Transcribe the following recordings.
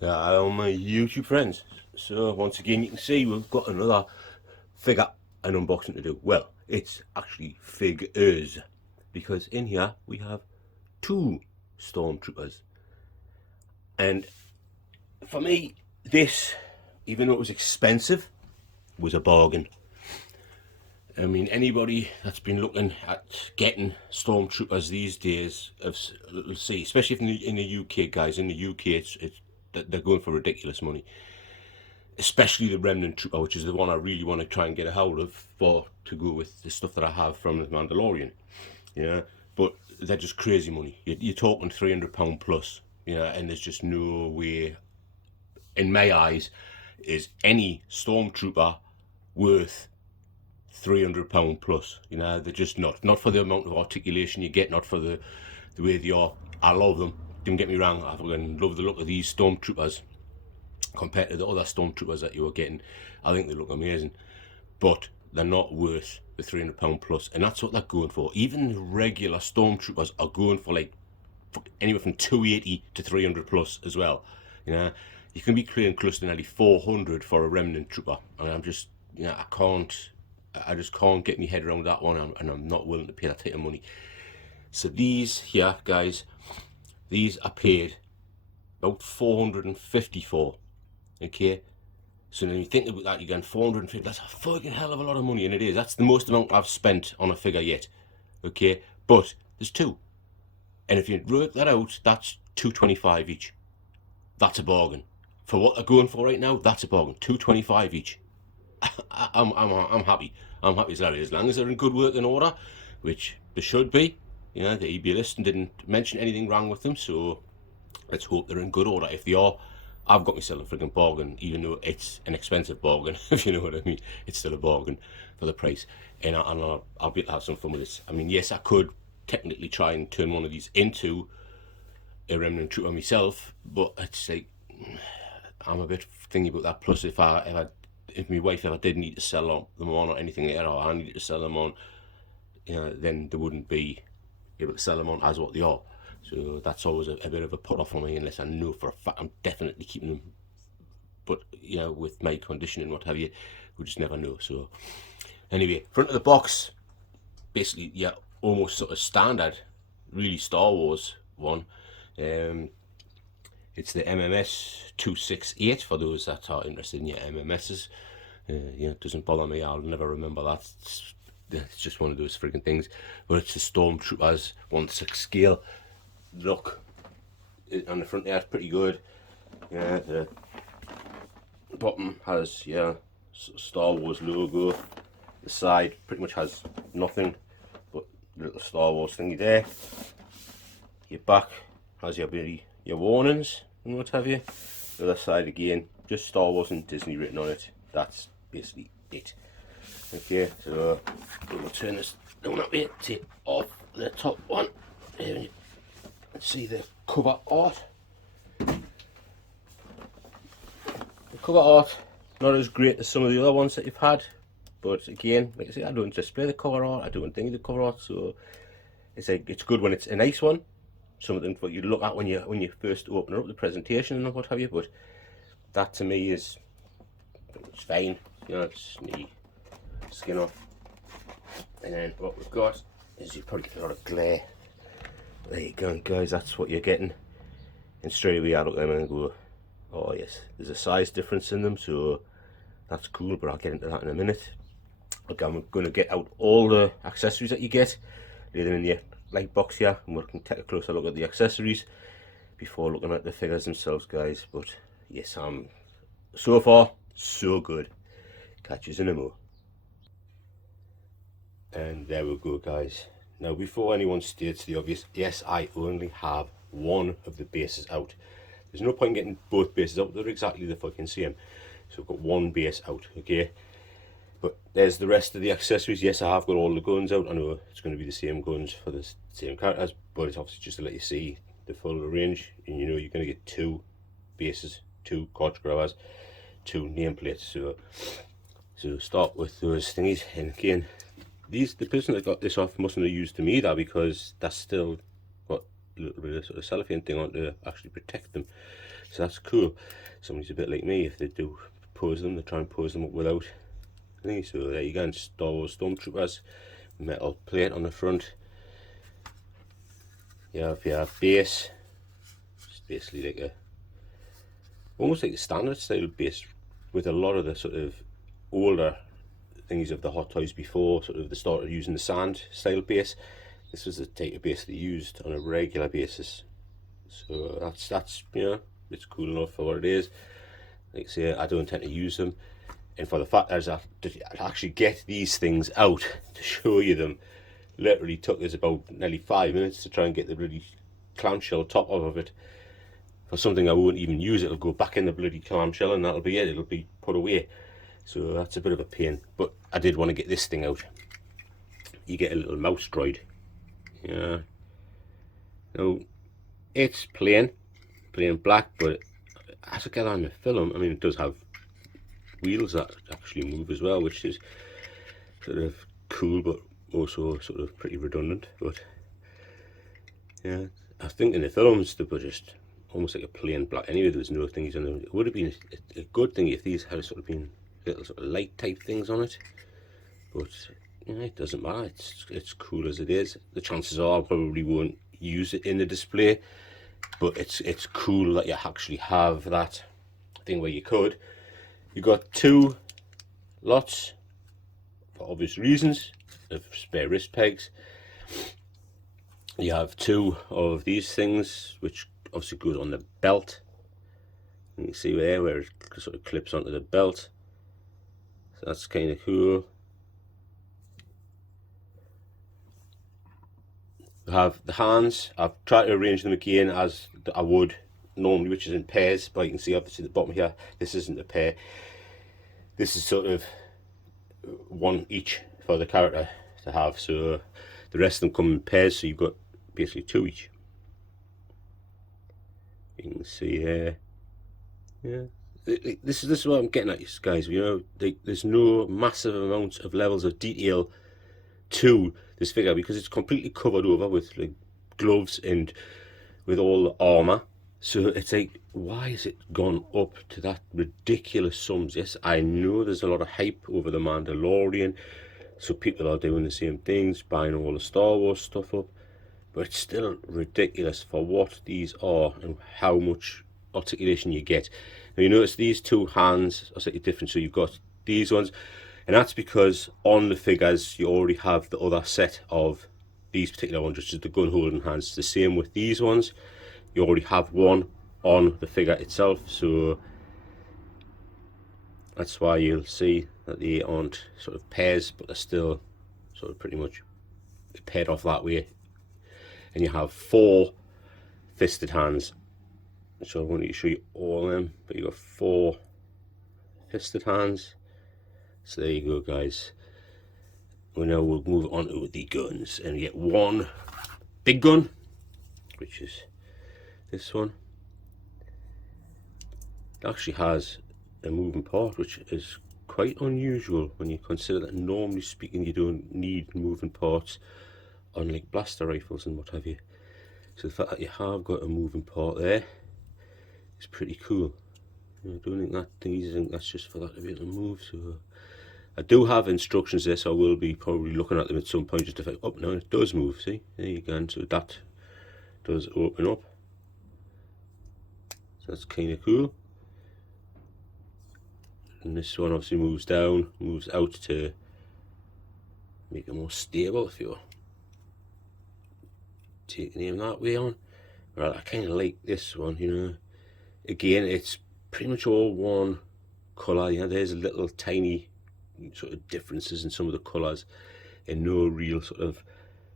Hello my YouTube friends. So once again you can see we've got another figure and unboxing to do. Well, it's actually figures, because in here we have two stormtroopers. And for me, this, even though it was expensive, was a bargain. I mean, anybody that's been looking at getting stormtroopers these days, see, especially in the UK, guys, in the UK, it's they're going for ridiculous money. Especially the Remnant Trooper, which is the one I really want to try and get a hold of for to go with the stuff that I have from the Mandalorian. Yeah, but they're just crazy money. You're talking £300 plus. And there's just no way, in my eyes, is any stormtrooper worth £300 plus. They're just not for the amount of articulation you get, not for the way they are. I love them. Don't get me wrong. I fucking love the look of these stormtroopers compared to the other stormtroopers that you were getting. I think they look amazing, but they're not worth the £300 plus, and that's what they're going for. Even the regular stormtroopers are going for like anywhere from 280 to 300 plus as well. You can be clearing close to nearly 400 for a Remnant Trooper, and I'm just, I just can't get my head around that one, and I'm not willing to pay that type of money. So these here, guys, these are paid about 454. Okay, so when you think about that, you're getting 450. That's a fucking hell of a lot of money, and it is. That's the most amount I've spent on a figure yet. Okay, but there's two, and if you work that out, that's 225 each. That's a bargain for what they're going for right now. That's a bargain. 225 each. I'm happy. I'm happy as long as they're in good working order, which they should be. The EB listing didn't mention anything wrong with them, so let's hope they're in good order. If they are, I've got myself a freaking bargain, even though it's an expensive bargain, if you know what I mean. It's still a bargain for the price, and I'll be able to have some fun with this. I mean, yes, I could technically try and turn one of these into a Remnant Trooper myself, but it's like, I'm a bit thingy about that. Plus, if my wife ever did need to sell them on or anything like that, or I needed to sell them on, then they wouldn't be able to sell them on as what they are. So that's always a bit of a put off for me, unless I know for a fact I'm definitely keeping them. But with my condition and what have you, we just never know. So anyway, front of the box, basically, yeah, almost sort of standard, really Star Wars one. It's the MMS 268 for those that are interested in your MMSs. It doesn't bother me. I'll never remember that. It's just one of those freaking things. But it's the Stormtroopers 1/6 scale. Look on the front there, it's pretty good. The bottom has Star Wars logo. The side pretty much has nothing but the little Star Wars thingy there. Your back has your warnings and what have you. The other side again, just Star Wars and Disney written on it. That's basically it. Okay, so we'll turn this down a bit, take off the top one. And see the cover art. The cover art, not as great as some of the other ones that you've had, but again, like I say, I don't display the cover art, I don't think of the cover art, so it's good when it's a nice one, something what you look at when you first open up the presentation and what have you. But that to me is it's fine. It's the skin off, and then what we've got is you probably get a lot of glare. There you go, guys, that's what you're getting. And straight away I look at them and go, oh yes, there's a size difference in them, so that's cool, but I'll get into that in a minute. Okay, I'm going to get out all the accessories that you get, lay them in the light box here, and we can take a closer look at the accessories before looking at the figures themselves, guys. But yes, so far, so good. Catch you in a mo. And there we go, guys. Now, before anyone states the obvious, yes, I only have one of the bases out. There's no point in getting both bases out. They're exactly the fucking same. So I've got one base out, okay? But there's the rest of the accessories. Yes, I have got all the guns out. I know it's going to be the same guns for the same characters, but it's obviously just to let you see the full range. And you're going to get two bases, two cartridge grabbers, two nameplates. So start with those thingies. And again, the person that got this off mustn't have used them either, because that's still, what, little bit of sort of cellophane thing on to actually protect them. So that's cool. Somebody's a bit like me, if they do pose them, they try and pose them up without thingy. So there you go, and Star Wars Stormtroopers, metal plate on the front. You have your base, it's basically like a, almost like a standard style base with a lot of the sort of older things of the Hot Toys before sort of they started using the sand style base. This was the type of base they used on a regular basis. So that's you know, it's cool enough for what it is. Like I say, I don't tend to use them, and for the fact that I actually get these things out to show you them, literally took us about nearly 5 minutes to try and get the bloody clamshell top off of it. For something I won't even use, it'll go back in the bloody clamshell and that'll be it, it'll be put away. So that's a bit of a pain, but I did want to get this thing out. You get a little mouse droid. Yeah. Now, it's plain black, but as I get on the film, I mean, it does have wheels that actually move as well, which is sort of cool, but also sort of pretty redundant. But yeah, I think in the films they were just almost like a plain black anyway. There was no things on them. It would have been a good thing if these had sort of been little sort of light type things on it, but you know, it doesn't matter. It's cool as it is. The chances are I probably won't use it in the display, but it's cool that you actually have that thing where you could. You got 2 lots, for obvious reasons, of spare wrist pegs. You have 2 of these things, which obviously goes on the belt. You can see there where it sort of clips onto the belt. So that's kind of cool. We have the hands. I've tried to arrange them again as I would normally, which is in pairs, but you can see obviously the bottom here, this isn't a pair. This is sort of 1 each for the character to have, so the rest of them come in pairs, so you've got basically 2 each. You can see here, yeah. This is what I'm getting at, guys. You know, there's no massive amounts of levels of detail to this figure because it's completely covered over with like gloves and with all the armor. So it's like, why has it gone up to that ridiculous sums? Yes, I know there's a lot of hype over the Mandalorian, so people are doing the same things, buying all the Star Wars stuff up, but it's still ridiculous for what these are and how much articulation you get. Now you notice these 2 hands are slightly different, so you've got these ones, and that's because on the figures you already have the other set of these particular ones, which is the gun holding hands. It's the same with these ones, you already have one on the figure itself, so that's why you'll see that they aren't sort of pairs, but they're still sort of pretty much paired off that way. And you have 4 fisted hands, so I want to show you all of them, but you've got 4 fisted hands. So there you go, guys. Well, now we'll move on to the guns, and we get 1 big gun, which is this one. It actually has a moving part, which is quite unusual when you consider that normally speaking you don't need moving parts on like blaster rifles and what have you. So the fact that you have got a moving part there is pretty cool. I don't think that thing is, I think that's just for that to be able to move. So I do have instructions there, so I will be probably looking at them at some point just to think, oh no, it does move, see, there you go, and so that does open up. So that's kind of cool. And this one obviously moves down, moves out to make it more stable if you're taking aim that way on. Right, I kind of like this one, you know. Again, it's pretty much all one colour. You know, there's little tiny sort of differences in some of the colours and no real sort of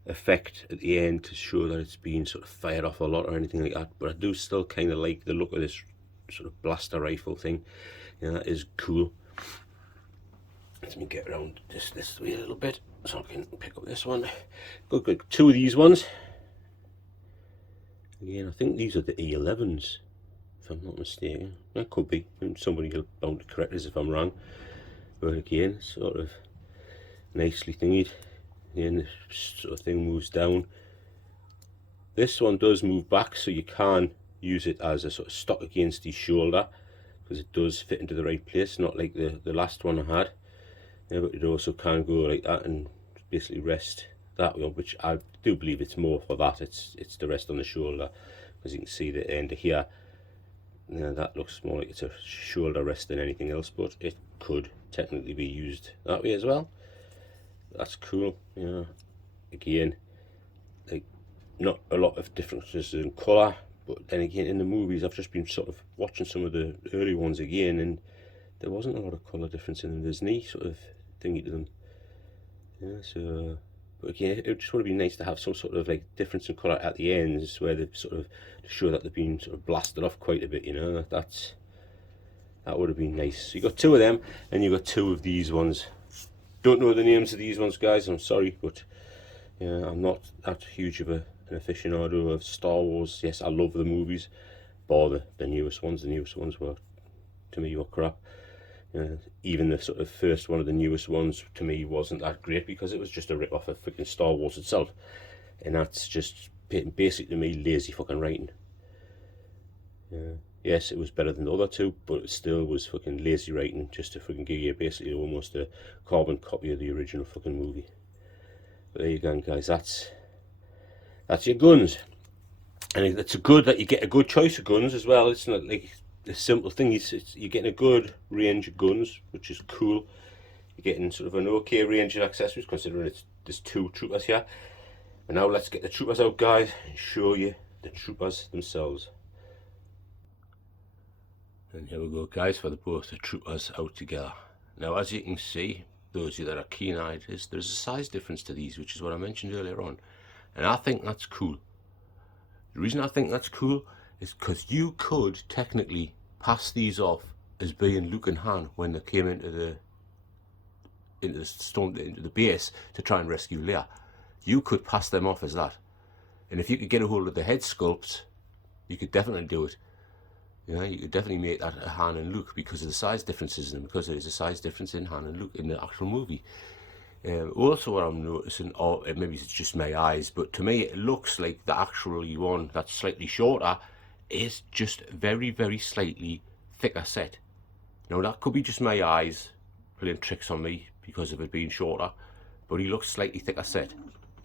effect at the end to show that it's been sort of fired off a lot or anything like that. But I do still kind of like the look of this sort of blaster rifle thing. You know, that is cool. Let me get around this way a little bit so I can pick up this one. Good. 2 of these ones. Again, I think these are the E11s, if I'm not mistaken. That could be, and somebody will bound to correct us if I'm wrong. But again, sort of nicely thingied. And this sort of thing moves down. This one does move back, so you can use it as a sort of stock against his shoulder, because it does fit into the right place, not like the last one I had. Yeah, but it also can go like that and basically rest that way, which I do believe it's more for that. It's the rest on the shoulder, as you can see the end of here. Yeah, that looks more like it's a shoulder rest than anything else, but it could technically be used that way as well. That's cool. Yeah, again, like, not a lot of differences in colour, but then again in the movies I've just been sort of watching some of the early ones again, and there wasn't a lot of colour difference in them. There's no sort of thingy to them. Yeah, so but again, it just would have been nice to have some sort of like difference in colour at the ends, where they sort of to show that they've been sort of blasted off quite a bit, you know. That would have been nice. So you got two of them, and you got two of these ones. Don't know the names of these ones, guys, I'm sorry, but yeah, I'm not that huge of an aficionado of Star Wars. Yes, I love the movies, bar the newest ones. The newest ones were, to me, were crap. Even the sort of first one of the newest ones, to me, wasn't that great, because it was just a rip-off of freaking Star Wars itself. And that's just basically, to me, lazy fucking writing. Yes, it was better than the other two, but it still was fucking lazy writing, just to fucking give you basically almost a carbon copy of the original fucking movie. But there you go, guys. That's your guns, and it's good that you get a good choice of guns as well. It's not like a simple thing. You're getting a good range of guns, which is cool. You're getting sort of an okay range of accessories, considering there's two troopers here. And now let's get the troopers out, guys, and show you the troopers themselves. And here we go, guys, for both the troopers out together. Now, as you can see, those of you that are keen-eyed, there's a size difference to these, which is what I mentioned earlier on. And I think that's cool. The reason I think that's cool is because you could technically pass these off as being Luke and Han when they came into the base to try and rescue Leia. You could pass them off as that. And if you could get a hold of the head sculpts, you could definitely do it. You know, you could definitely make that a Han and Luke, because of the size differences, and because there is a size difference in Han and Luke in the actual movie. Also, what I'm noticing, or maybe it's just my eyes, but to me it looks like the actual one that's slightly shorter is just very, very slightly thicker set. Now, that could be just my eyes playing tricks on me because of it being shorter, but he looks slightly thicker set.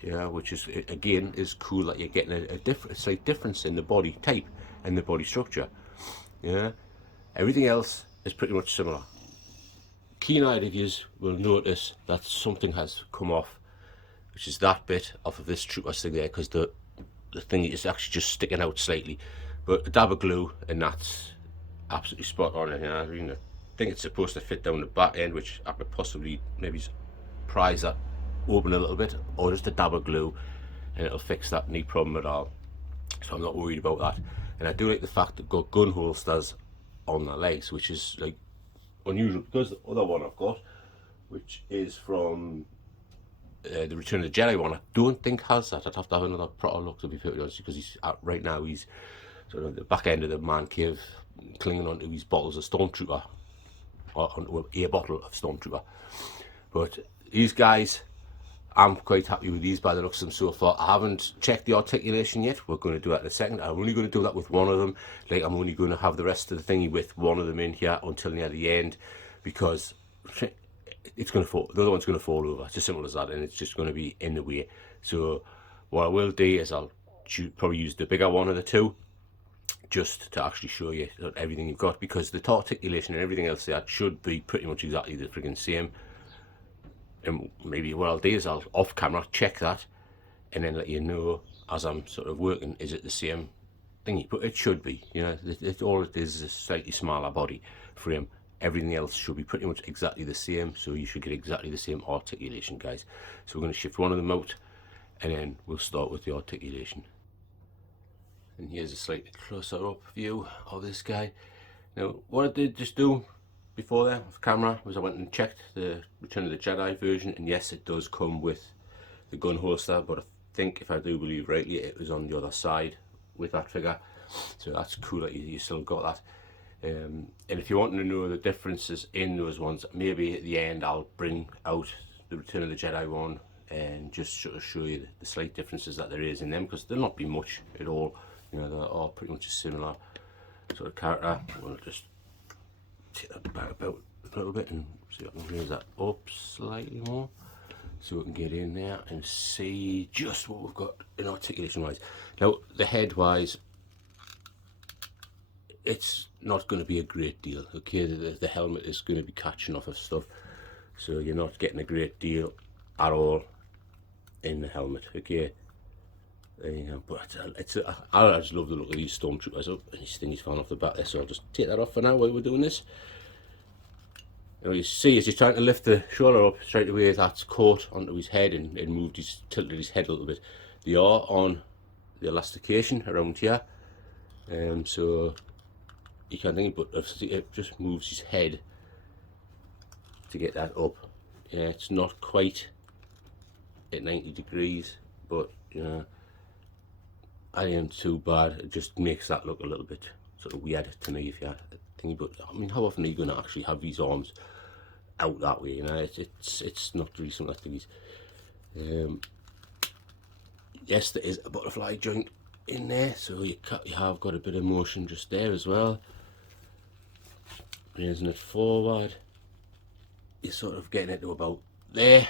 Yeah, which is, again, is cool that you're getting a slight difference in the body type and the body structure. Yeah, everything else is pretty much similar. Keen-eyed of you will notice that something has come off, which is that bit off of this trooper's thing there, because the thing is actually just sticking out slightly. But a dab of glue and that's absolutely spot on. And I think it's supposed to fit down the back end, which I could possibly maybe prise that open a little bit, or just a dab of glue, and it'll fix that knee problem at all. So I'm not worried about that. And I do like the fact that got gun holsters on the legs, which is like unusual, because the other one I've got, which is from the Return of the Jedi one, I don't think has that. I'd have to have another proper look, to be perfectly honest, because he's right now he's sort of the back end of the man cave, clinging onto his bottles of Stormtrooper, or onto a bottle of Stormtrooper. But these guys, I'm quite happy with these by the looks of them so far. I haven't checked the articulation yet. We're going to do that in a second. I'm only going to do that with one of them. Like, I'm only going to have the rest of the thingy with one of them in here until near the end, because it's going to fall. The other one's going to fall over. It's as simple as that, and it's just going to be in the way. So what I will do is I'll probably use the bigger one of the two, just to actually show you everything you've got, because the articulation and everything else there should be pretty much exactly the friggin' same. And maybe what I'll do is I'll off camera check that, and then let you know as I'm sort of working, is it the same thingy? But it should be, you know, all it is a slightly smaller body frame. Everything else should be pretty much exactly the same, so you should get exactly the same articulation, guys. So we're going to shift one of them out, and then we'll start with the articulation. And here's a slightly closer up view of this guy. Now, what I did just do before there off camera was I went and checked the Return of the Jedi version, and yes, it does come with the gun holster, but I think, if I do believe rightly, it was on the other side with that figure. So that's cool that you still got that. And if you want to know the differences in those ones, maybe at the end I'll bring out the Return of the Jedi one and just sort of show you the slight differences that there is in them, because there'll not be much at all. You know, they're all pretty much a similar sort of character. We'll just take that back about a little bit and see if I can raise that up slightly more, so we can get in there and see just what we've got in articulation wise. Now, the head wise, it's not going to be a great deal. Okay, the helmet is going to be catching off of stuff, so you're not getting a great deal at all in the helmet. Okay, you know, but I just love the look of these stormtroopers. Oh, and his thingy's falling off the back there, so I'll just take that off for now while we're doing this. You know, you see as he's trying to lift the shoulder up straight away, that's caught onto his head and tilted his head a little bit. They are on the elastication around here, so you can't think, but it just moves his head to get that up. Yeah, it's not quite at 90 degrees, but you know, I ain't too bad. It just makes that look a little bit sort of weird to me, if you think. But I mean, how often are you going to actually have these arms out that way? You know, it's not really something I think is. Yes, there is a butterfly joint in there, so you have got a bit of motion just there as well. Raising it forward, you're sort of getting it to about there,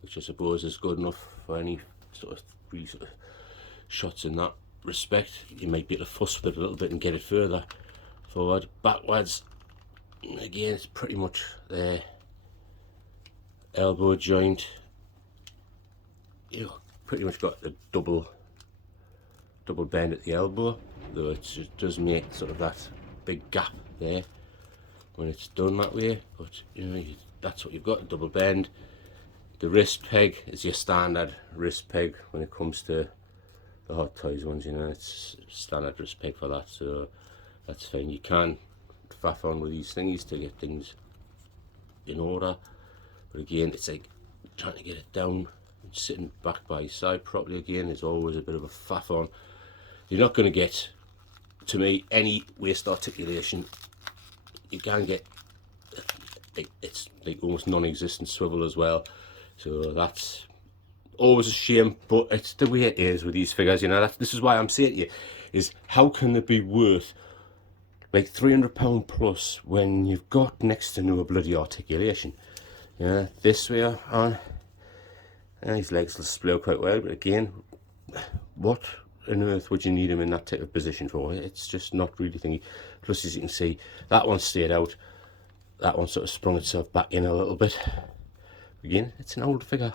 which I suppose is good enough for any sort of really sort of shots in that respect. You might be able to fuss with it a little bit and get it further forward. Backwards, again, it's pretty much there. Elbow joint, you know, pretty much got the double bend at the elbow, though it does make sort of that big gap there when it's done that way. But you know, that's what you've got, a double bend. The wrist peg is your standard wrist peg when it comes to the Hot Toys ones. You know, it's standard wrist peg for that, so that's fine. You can faff on with these thingies to get things in order, but again, it's like trying to get it down and sitting back by your side properly again is always a bit of a faff on. You're not going to get, to me, any waist articulation. You can get, it's like almost non-existent swivel as well, so that's always a shame, but it's the way it is with these figures. You know, this is why I'm saying to you, is how can they be worth like £300 plus when you've got next to no bloody articulation? Yeah, this way on, his legs will split out quite well, but again, what on earth would you need him in that type of position for? It's just not really thingy. Plus, as you can see, that one stayed out, that one sort of sprung itself back in a little bit. Again, it's an old figure.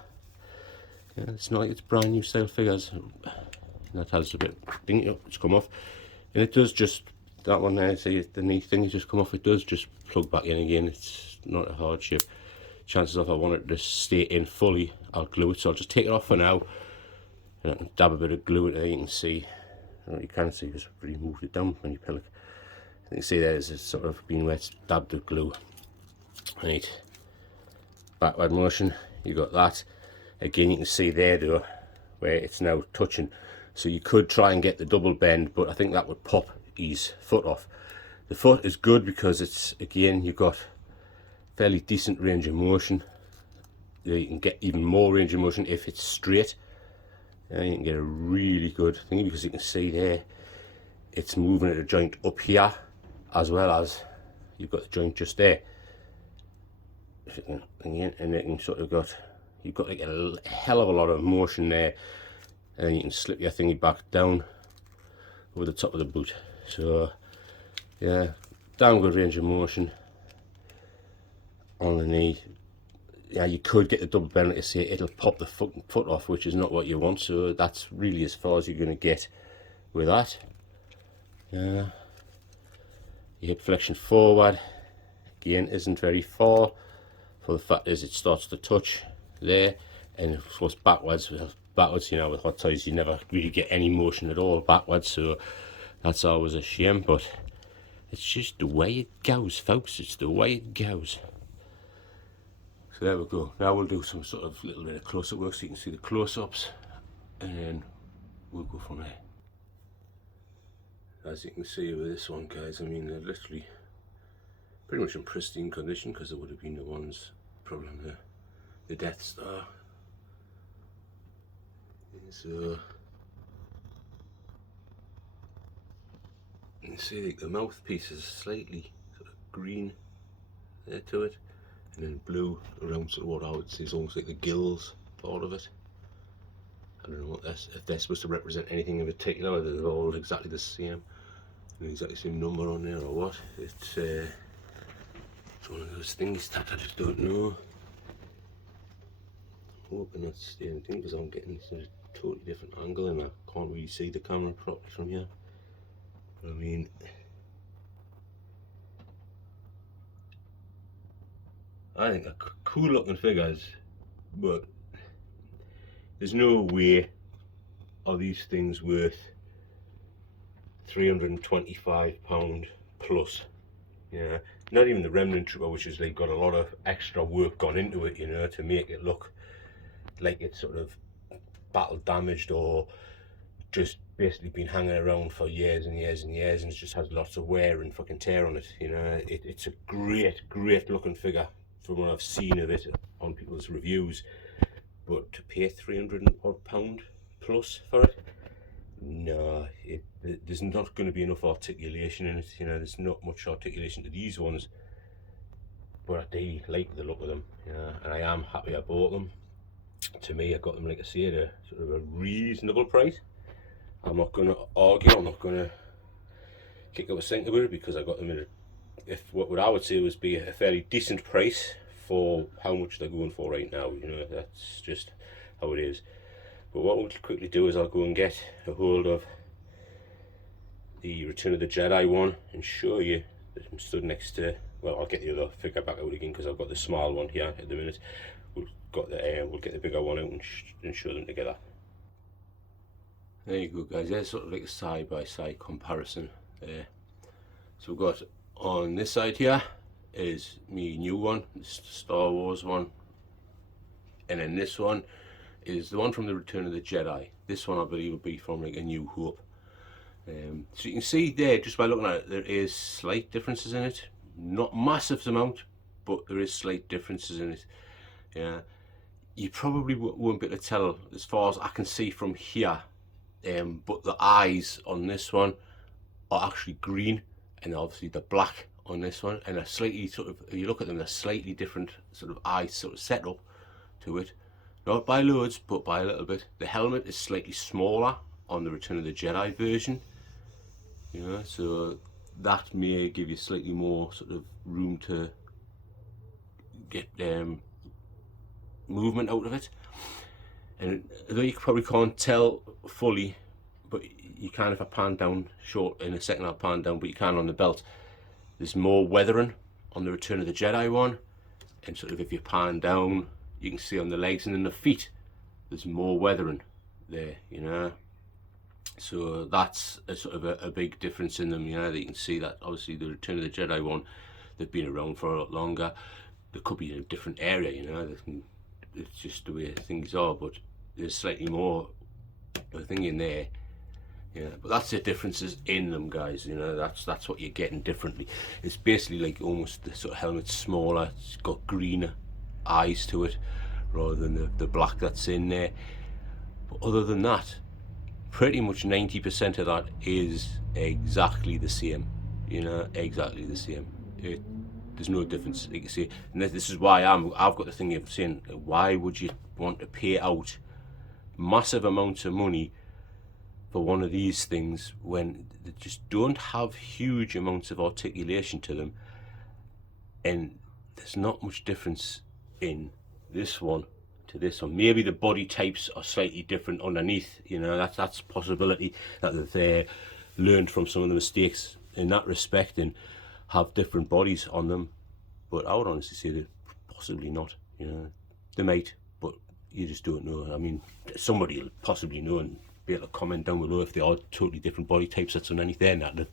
Yeah, it's not like it's brand new style figures. That has a bit thingy up, it's come off, and it does just, that one there, see the knee thing has just come off, it does just plug back in again. It's not a hardship. Chances of I want it to stay in fully, I'll glue it, so I'll just take it off for now and I can dab a bit of glue in there. You can see, well, you can see because I've really moved it down when you pillow. You can see there's a sort of been wet, dabbed with glue. Right, backward motion, you got that. Again, you can see there though where it's now touching, so you could try and get the double bend, but I think that would pop his foot off. The foot is good because it's, again, you've got fairly decent range of motion. You can get even more range of motion if it's straight. You can get a really good thing because you can see there it's moving at a joint up here, as well as you've got the joint just there. And then you sort of got, you've got like a hell of a lot of motion there, and then you can slip your thingy back down over the top of the boot. So yeah, damn good range of motion on the knee. Yeah, you could get the double bend, like I say, it'll pop the foot off, which is not what you want, so that's really as far as you're going to get with that. Your hip flexion forward, again, isn't very far, for the fact is it starts to touch there, and of course backwards, you know, with Hot Toys you never really get any motion at all backwards, so that's always a shame, but it's just the way it goes, folks, it's the way it goes. So there we go. Now we'll do some sort of little bit of close-up work so you can see the close-ups, and then we'll go from there. As you can see with this one, guys, I mean, they're literally pretty much in pristine condition, because there would have been the ones, probably the Death Star So you can see the mouthpiece is slightly sort of green there to it, and then blue around sort of what I would say is almost like the gills part of it. I don't know what if they're supposed to represent anything in particular, whether they're all exactly the same, the exactly same number on there or what. It's one of those things that I just don't know. I'm hoping that's the only thing, because I'm getting a totally different angle and I can't really see the camera properly from here. But I mean, I think they're cool looking figures, but there's no way are these things worth £325 plus. Yeah, not even the Remnant Trooper, which is like got a lot of extra work gone into it, you know, to make it look like it's sort of battle damaged or just basically been hanging around for years and years and years, and it just has lots of wear and fucking tear on it, you know. It's a great looking figure from what I've seen of it on people's reviews, but to pay £300 plus for it, no, there's not going to be enough articulation in it, you know. There's not much articulation to these ones, but I do like the look of them, you know, and I am happy I bought them. To me, I got them, like I say, at a sort of a reasonable price. I'm not going to argue, I'm not going to kick up a stink about it, because I got them at what I would say was be a fairly decent price for how much they're going for right now, you know. That's just how it is. But what we'll quickly do is I'll go and get a hold of the Return of the Jedi one and show you that I'm stood next to, well, I'll get the other figure back out again because I've got the small one here at the minute. We'll get the bigger one out and show them together. There you go, guys. There's sort of like a side-by-side comparison there. So we've got on this side here is me new one, the Star Wars one, and then this one is the one from the Return of the Jedi. This one I believe will be from like A New Hope. So you can see there, just by looking at it, there is slight differences in it. Not massive amount, but there is slight differences in it. Yeah, you probably won't be able to tell as far as I can see from here. But the eyes on this one are actually green, and obviously the black on this one, and a slightly sort of, if you look at them, they're slightly different sort of eyes sort of set up to it. Not by loads, but by a little bit. The helmet is slightly smaller on the Return of the Jedi version, you know, so that may give you slightly more sort of room to get movement out of it. And although you probably can't tell fully, but you can if I pan down short in a second, I'll pan down, but you can on the belt. There's more weathering on the Return of the Jedi one, and sort of if you pan down, you can see on the legs and then the feet, there's more weathering there, you know. So that's a sort of a big difference in them, you know. That you can see that obviously the Return of the Jedi one, they've been around for a lot longer. They could be in a different area, you know. It's just the way things are, but there's slightly more of a thing in there. Yeah, but that's the differences in them, guys, you know. That's what you're getting differently. It's basically like almost the sort of helmet's smaller, it's got greener eyes to it rather than the black that's in there. But other than that, pretty much 90% of that is exactly the same, you know, exactly the same. There's no difference, like you say, and this is why I've got the thing of saying, why would you want to pay out massive amounts of money for one of these things when they just don't have huge amounts of articulation to them, and there's not much difference in this one to this one. Maybe the body types are slightly different underneath, you know. That's a possibility that they've learned from some of the mistakes in that respect and have different bodies on them, but I would honestly say that possibly not, you know. They might, but you just don't know. I mean, somebody will possibly know and be able to comment down below if they are totally different body types that's underneath there and that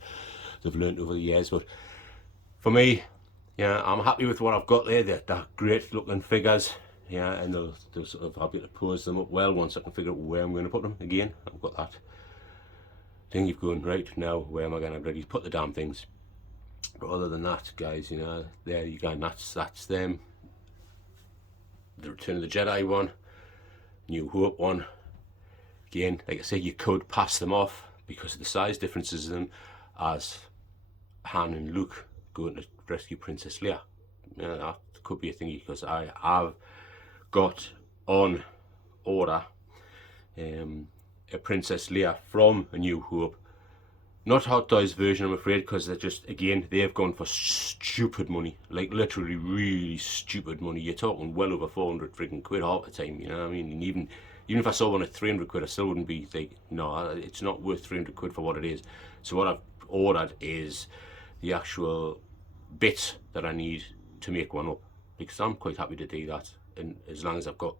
they've learned over the years. But for me, yeah, I'm happy with what I've got there. They're great looking figures, yeah, and they'll sort of, I'll be able to pose them up well once I can figure out where I'm going to put them. Again, I've got that thing of going, right, now where am I going to bloody put the damn things? But other than that, guys, you know, there you go, and that's them. The Return of the Jedi one, New Hope one, Again, like I say, you could pass them off because of the size differences in them as Han and Luke going to rescue Princess Leia. That could be a thingy, because I've got on order a Princess Leia from A New Hope. Not Hot Toys version, I'm afraid, because they're just, again, they've gone for stupid money. Like, literally really stupid money. You're talking well over 400 freaking quid half the time, you know what I mean? And even if I saw one at 300 quid, I still wouldn't be like, no, it's not worth 300 quid for what it is. So what I've ordered is the actual bits that I need to make one up, because I'm quite happy to do that. And as long as I've got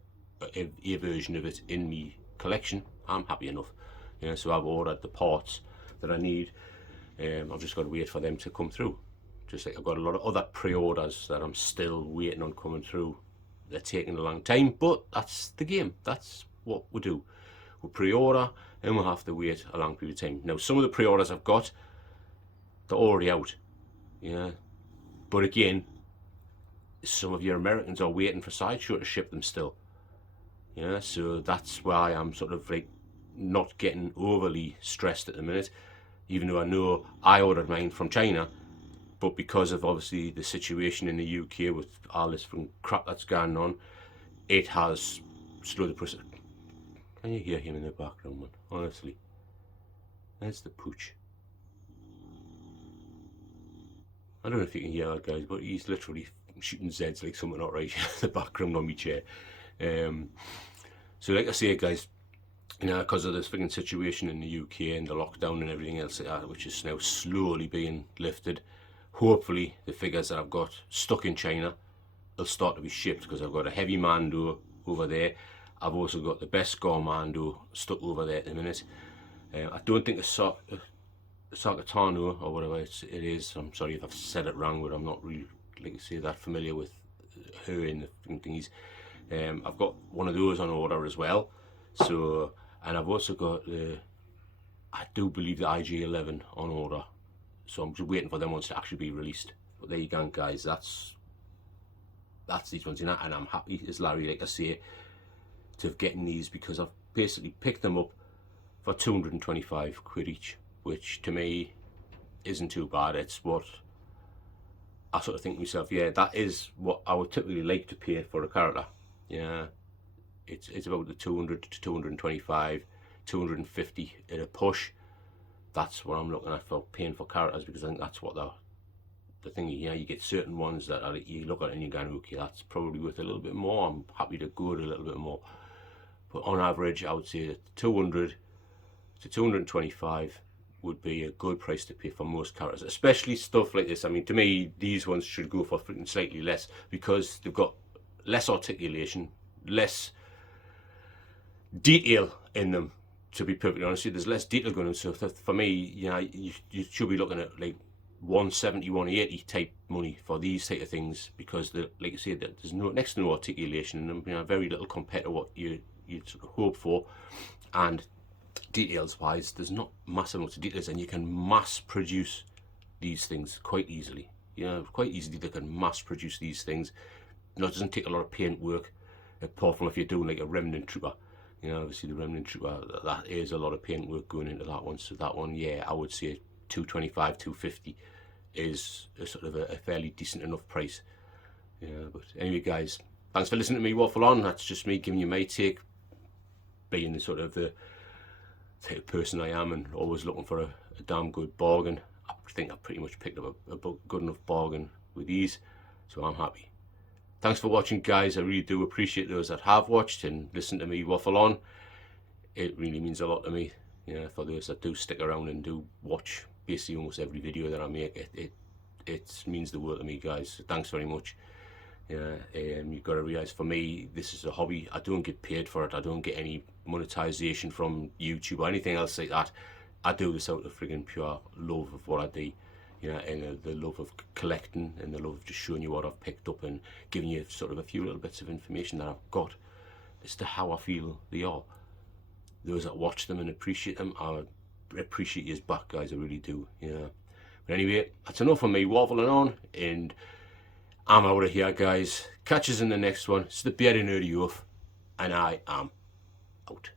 a version of it in me collection, I'm happy enough. You know, so I've ordered the parts that I need. I've just got to wait for them to come through. Just like I've got a lot of other pre-orders that I'm still waiting on coming through. They're taking a long time, but that's the game. That's what we do. We'll pre-order and we'll have to wait a long period of time. Now, some of the pre-orders I've got, they're already out. Yeah, but again, some of your Americans are waiting for Sideshow to ship them still. Yeah, so that's why I'm sort of like not getting overly stressed at the minute, even though I know I ordered mine from China, but because of obviously the situation in the UK with all this crap that's going on, it has slowed the process. Can you hear him in the background, man? Honestly, there's the pooch. I don't know if you can hear that, guys, but he's literally shooting Zeds like something not right in the background on my chair. So like I say, guys, you know, because of this freaking situation in the UK and the lockdown and everything else, which is now slowly being lifted, hopefully the figures that I've got stuck in China will start to be shipped, because I've got a heavy Mando over there. I've also got the Beskar Mando stuck over there at the minute. I don't think a Sakatano or whatever it is, I'm sorry if I've said it wrong, but I'm not really, like I say, that familiar with her and the thingies. I've got one of those on order as well. So, and I've also got I do believe the IG-11 on order. So I'm just waiting for them ones to actually be released. But there you go, guys. That's these ones, you know, and I'm happy as Larry, like I say, to have getting these, because I've basically picked them up for 225 quid each, which to me isn't too bad. It's what I sort of think to myself, yeah, that is what I would typically like to pay for a character. Yeah, it's about the 200 to 225, 250 at a push. That's what I'm looking at for paying for characters, because I think that's what the thing, you know, you get certain ones that are, you look at it and you're going, okay, that's probably worth a little bit more. I'm happy to go to a little bit more. But on average, I would say that 200 to 225 would be a good price to pay for most characters, especially stuff like this. I mean, to me, these ones should go for freaking slightly less, because they've got less articulation, less detail in them. To be perfectly honest, there's less detail going on. So for me, you know, you should be looking at like 170, 180 type money for these type of things, because like I said, there's next to no articulation in them. You know, very little compared to what you'd sort of hope for, and details wise, there's not massive amounts of details, and you can mass produce these things quite easily. You know, quite easily they can mass produce these things. You know, it doesn't take a lot of paint work, apart from if you're doing like a Remnant Trooper. You know, obviously the Remnant Trooper, that is a lot of paint work going into that one. So that one, yeah, I would say 225, 250 is a sort of a fairly decent enough price. Yeah, but anyway, guys, thanks for listening to me waffle on. That's just me giving you my take, being the sort of the type of person I am, and always looking for a damn good bargain. I think I've pretty much picked up a good enough bargain with these, so I'm happy. Thanks for watching, guys. I really do appreciate those that have watched and listened to me waffle on. It really means a lot to me. You know, for those that do stick around and do watch basically almost every video that I make, it means the world to me, guys. So thanks very much. Yeah, you've got to realise, for me, this is a hobby. I don't get paid for it. I don't get any monetization from YouTube or anything else like that. I do this out of friggin' pure love of what I do. You know, and the love of collecting, and the love of just showing you what I've picked up and giving you sort of a few little bits of information that I've got as to how I feel they are. Those that watch them and appreciate them, I appreciate you back, guys. I really do. Yeah. But anyway, that's enough of me waffling on, and I'm out of here, guys. Catch us in the next one. It's the Bearded Nerdy Oaf, and I am out.